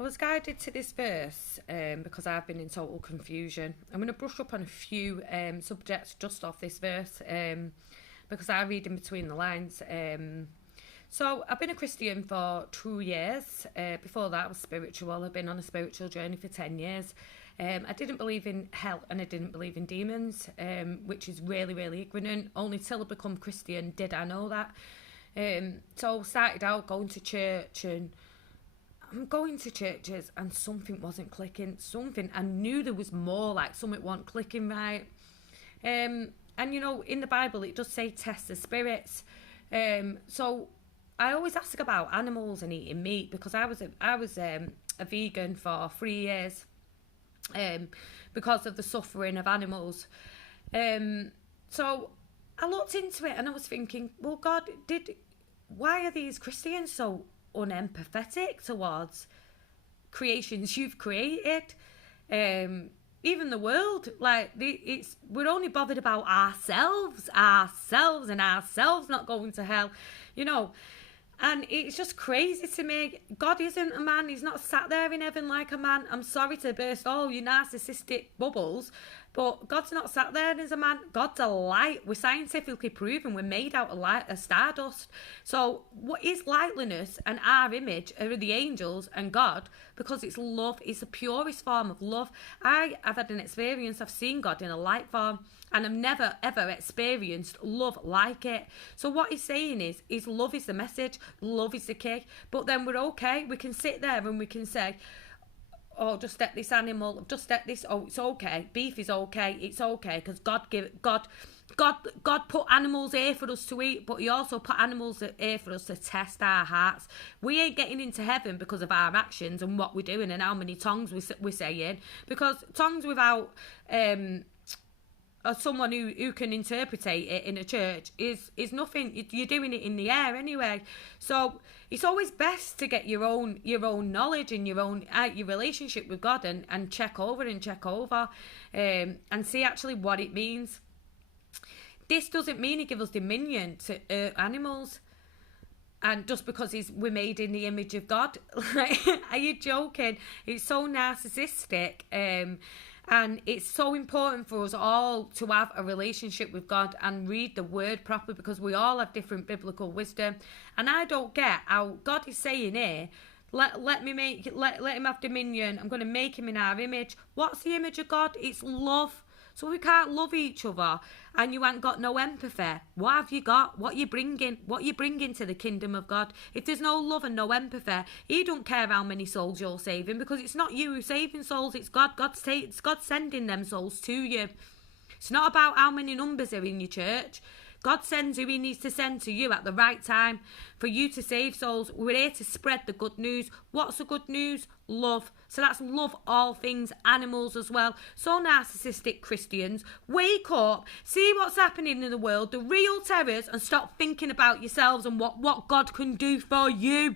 I was guided to this verse because I've been in total confusion. I'm going to brush up on a few subjects just off this verse because I read in between the lines. So I've been a Christian for 2 years. Before that, I was spiritual. I've been on a spiritual journey for 10 years. I didn't believe in hell and I didn't believe in demons, which is really, really ignorant. Only till I become Christian did I know that. So I started out going to church, and I'm going to churches and something wasn't clicking. Something, I knew there was more, like something wasn't clicking right. And you know, in the Bible it does say test the spirits. So I always ask about animals and eating meat because I was a vegan for 3 years because of the suffering of animals. So I looked into it and I was thinking, well, God, why are these Christians so unempathetic towards creations you've created? Even the world, like we're only bothered about ourselves and ourselves not going to hell, you know. And it's just crazy to me. God isn't a man. He's not sat there in heaven like a man. I'm sorry to burst all your narcissistic bubbles, but God's not sat there as a man. God's a light. We're scientifically proven we're made out of light, of stardust. So what is lightliness and our image are the angels and God, because it's love. It's the purest form of love. I have had an experience. I've seen God in a light form, and I've never ever experienced love like it. So what he's saying is love is the message, love is the key. But then we're okay. We can sit there and we can say, oh, just let this animal, just let this, oh, it's okay. Beef is okay, it's okay, because God put animals here for us to eat, but he also put animals here for us to test our hearts. We ain't getting into heaven because of our actions and what we're doing and how many tongues we're saying, because tongues without or someone who can interpretate it in a church is nothing. You're doing it in the air anyway. So it's always best to get your own knowledge and your relationship with God and check over and see actually what it means. This doesn't mean he gives us dominion to animals, and just because we're made in the image of God. Are you joking? It's so narcissistic. And it's so important for us all to have a relationship with God and read the word properly, because we all have different biblical wisdom. And I don't get how God is saying here, let him have dominion. I'm going to make him in our image. What's the image of God? It's love. So we can't love each other and you ain't got no empathy. What have you got? What you bringing? What you bringing to the kingdom of God? If there's no love and no empathy, he don't care how many souls you're saving, because it's not you who's saving souls, it's God. It's God sending them souls to you. It's not about how many numbers are in your church. God sends who he needs to send to you at the right time for you to save souls. We're here to spread the good news. What's the good news? Love. So that's love all things, animals as well. So narcissistic Christians, wake up, see what's happening in the world, the real terrors, and stop thinking about yourselves and what God can do for you.